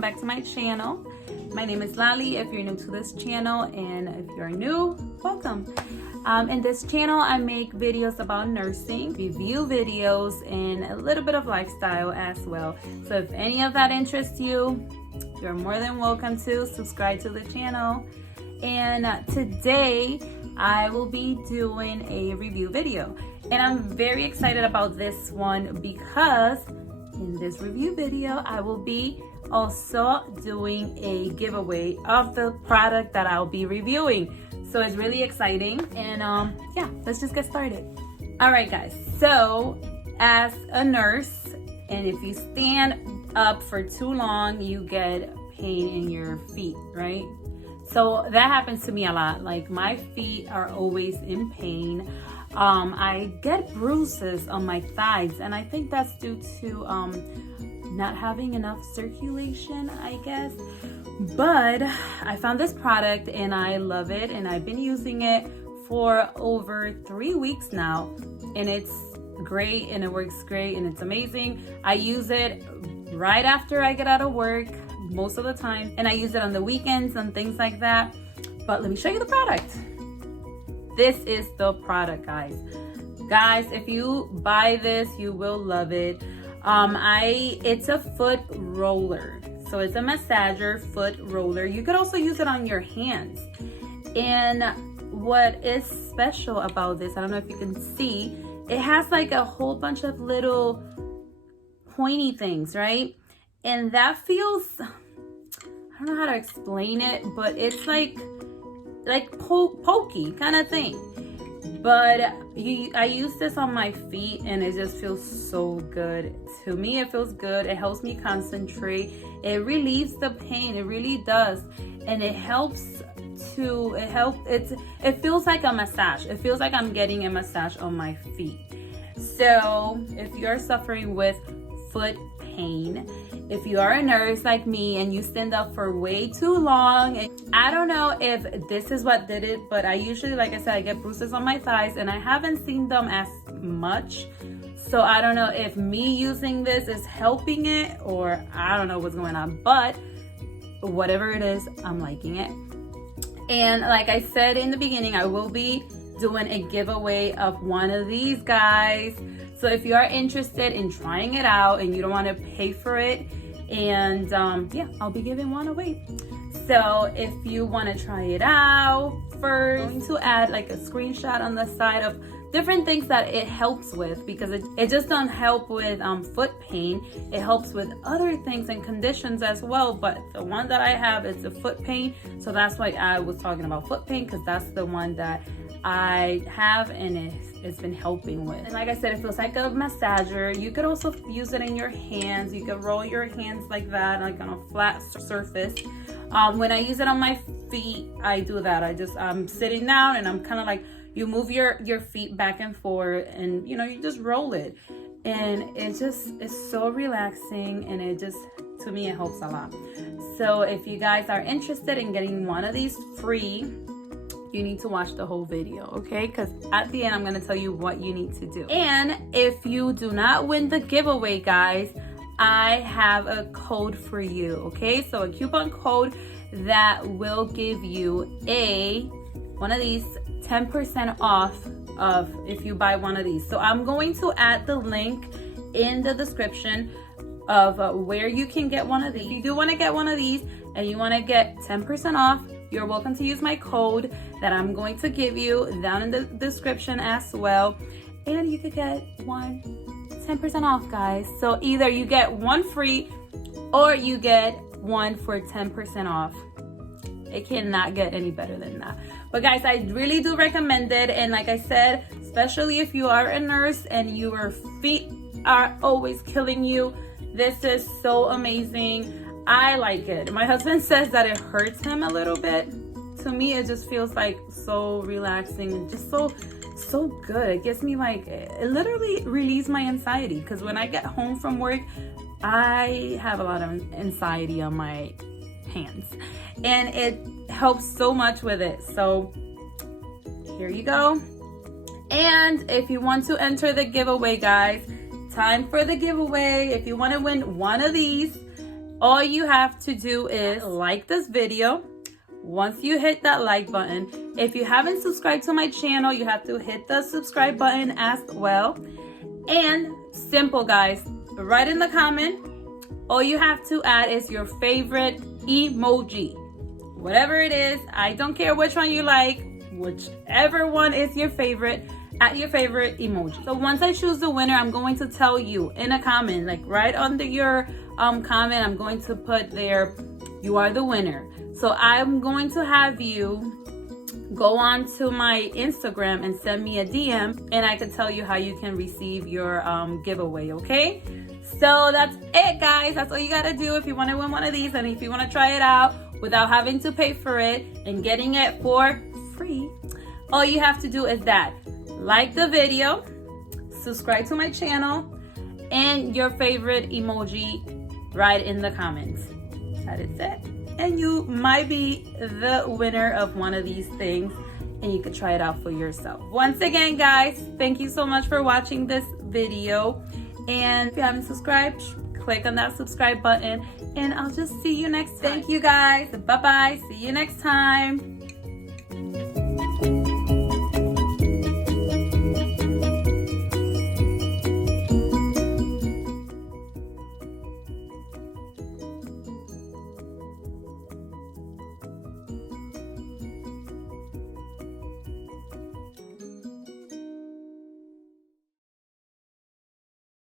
welcome back to my channel. My name is Lali if you're new to this channel, and if you're new, welcome. In this channel I make videos about nursing, review videos, and a little bit of lifestyle as well. So if any of that interests you, you're more than welcome to subscribe to the channel. And today I will be doing a review video, and I'm very excited about this one because in this review video I will be also doing a giveaway of the product that I'll be reviewing. So it's really exciting, and yeah, let's just get started. All right guys, so as a nurse, and if you stand up for too long, you get pain in your feet, right? So that happens to me a lot. Like, my feet are always in pain. I get bruises on my thighs, and I think that's due to not having enough circulation, I guess. But I found this product and I love it, and I've been using it for over 3 weeks now, and it's great, and it works great, and it's amazing. I use it right after I get out of work most of the time, and I use it on the weekends and things like that. But let me show you the product. This is the product, guys. If you buy this, you will love it. It's a foot roller. So it's a massager foot roller. You could also use it on your hands. And what is special about this, I don't know if you can see, it has like a whole bunch of little pointy things, right? And that feels, I don't know how to explain it, but it's like pokey kind of thing. But I use this on my feet, and it just feels so good. To me, it feels good. It helps me concentrate. It relieves the pain. It really does. And it helps to, it feels like a massage. It feels like I'm getting a massage on my feet. So if you're suffering with foot pain, if you are a nurse like me and you stand up for way too long, and I don't know if this is what did it, but I usually, like I said, I get bruises on my thighs, and I haven't seen them as much. So I don't know if me using this is helping it, or I don't know what's going on, but whatever it is, I'm liking it. And like I said in the beginning, I will be doing a giveaway of one of these guys. So if you are interested in trying it out and you don't want to pay for it, and yeah, I'll be giving one away. So if you want to try it out first, I'm going to add like a screenshot on the side of different things that it helps with, because it just don't help with foot pain. It helps with other things and conditions as well, but the one that I have is a foot pain, so that's why I was talking about foot pain, because that's the one that I have, and it's been helping with. And like I said, it feels like a massager. You could also use it in your hands. You could roll your hands like that, like on a flat surface. When I use it on my feet, I do that. I'm sitting down, and I'm kind of like, you move your feet back and forth, and you know, you just roll it, and it's so relaxing, and it just, to me, it helps a lot. So if you guys are interested in getting one of these free, you need to watch the whole video, okay? Because at the end, I'm going to tell you what you need to do. And if you do not win the giveaway, guys, I have a code for you, okay? So a coupon code that will give you one of these 10% off of if you buy one of these. So I'm going to add the link in the description of where you can get one of these. If you do want to get one of these and you want to get 10% off, you're welcome to use my code that I'm going to give you down in the description as well. And you could get 10% off, guys. So either you get one free or you get one for 10% off. It cannot get any better than that. But guys, I really do recommend it. And like I said, especially if you are a nurse and your feet are always killing you, this is so amazing. I like it. My husband says that it hurts him a little bit. To me, it just feels like so relaxing and just so good. It gives me like, it literally relieves my anxiety, because when I get home from work, I have a lot of anxiety on my hands, and it helps so much with it. So here you go. And if you want to enter the giveaway, guys, time for the giveaway. If you want to win one of these, all you have to do is like this video. Once you hit that like button, if you haven't subscribed to my channel, you have to hit the subscribe button as well. And simple, guys, write in the comment, all you have to add is your favorite emoji. Whatever it is, I don't care which one you like, whichever one is your favorite, add your favorite emoji. So once I choose the winner, I'm going to tell you in a comment, like right under your comment, I'm going to put there, you are the winner. So I'm going to have you go on to my Instagram and send me a DM, and I can tell you how you can receive your giveaway, okay? So that's it, guys. That's all you gotta do if you want to win one of these, and if you want to try it out without having to pay for it and getting it for free, all you have to do is that. Like the video, subscribe to my channel, and your favorite emoji right in the comments. That is it. And you might be the winner of one of these things, and you could try it out for yourself. Once again, guys, thank you so much for watching this video. And if you haven't subscribed, click on that subscribe button, and I'll just see you next time. Thank you, guys. Bye-bye. See you next time.